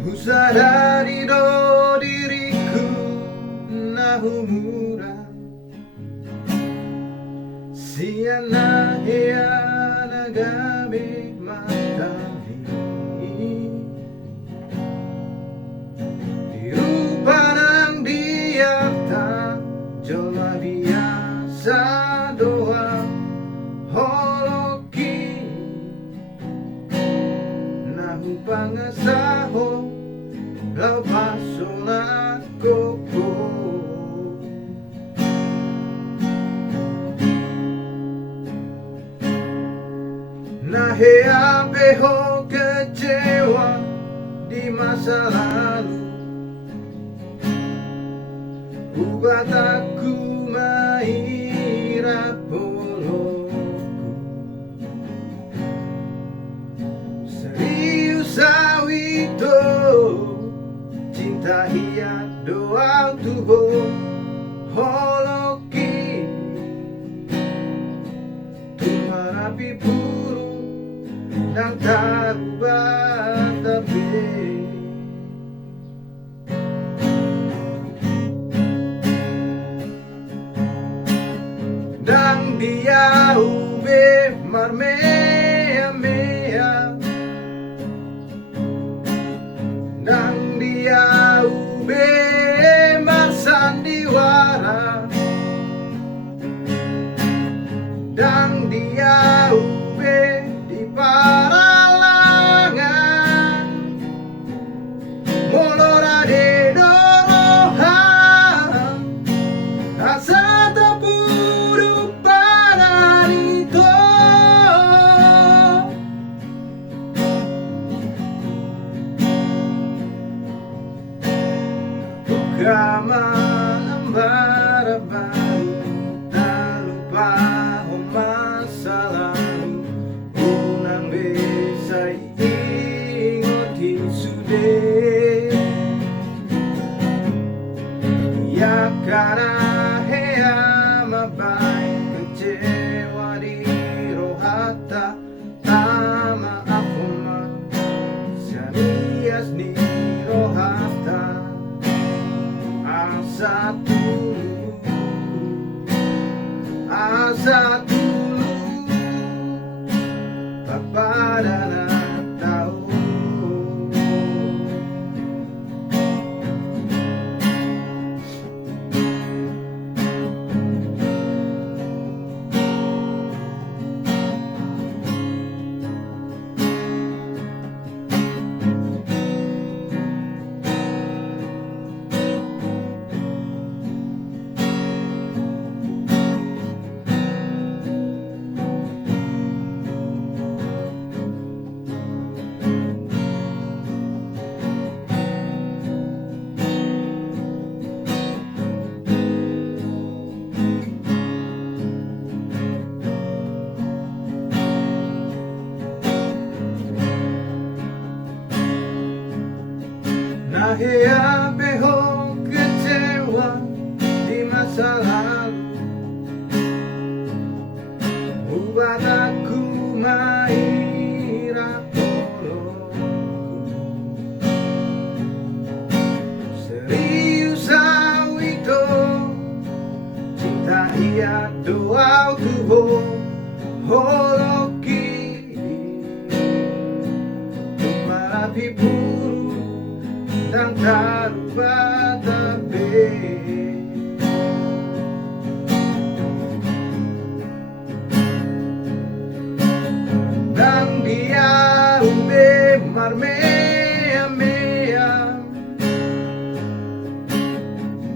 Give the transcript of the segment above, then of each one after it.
Usadari do diriku nahumura Siana hea nagame matami Dirupa ng diakta Joma biasa doa Holoki Nahupangasaho Lau pasola koko Nahea beho kecewa di masa lalu Buat aku mahirap poloku Serius awito Cinta hiat doa Tuhan Holoki Tumarapi puru Dan tarubah tapi Dan dia ube marmea mea Dan dia ube marsandiwara Dan dia ube di paralangan Molora de dorohan Asa tapuru paranito Kaman baru tak lupa masa lalu unang bisa ingoti sude ya karena hea mabai kecewa di rohata tama aku mah sanias ni rohata Asa dulu Papada tahu Nahea beho kecewa di masa lalu Buat aku mahirap poloku Serius awito Cinta hiat doa Tuhan Holoki Tumarapi puru Dan tarubah tapi Dan dia ube marmea mea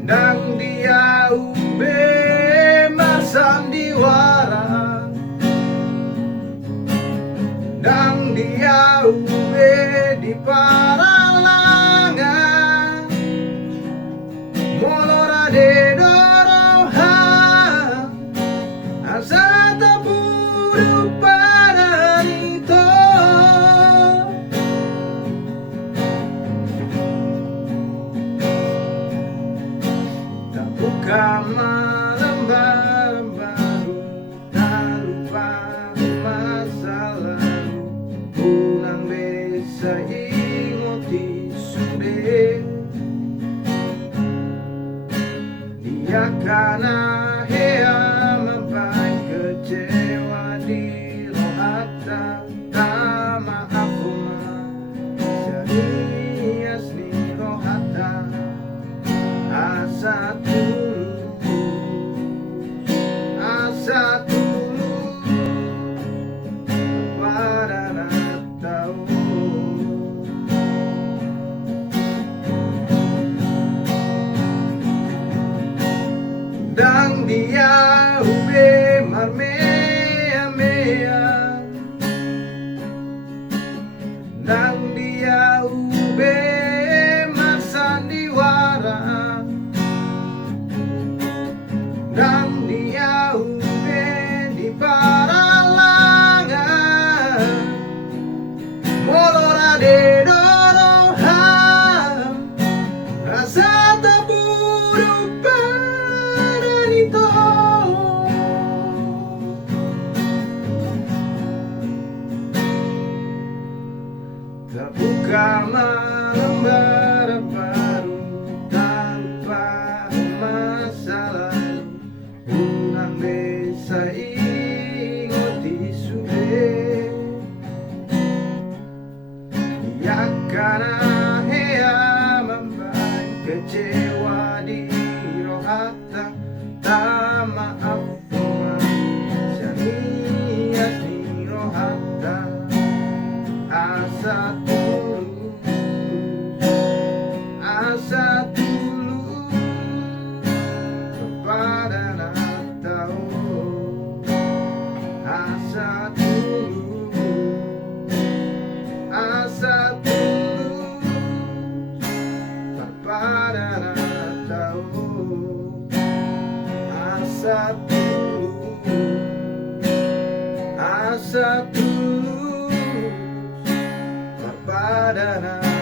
Dan dia ube marsandiwara Dan dia ube di paralangan Molora de dorohan Asa tapuru paranito Tak buka malam baru Tak lupa masa lalu Unang besa ingoti buka malam baru tanpa masalah unang desa ingoti sude yakana hea membaik kecewa di rohata tama afuma syanias di rohata asa tulus kepada Natal asa tulus kepada Natal asa tulus kepada Natal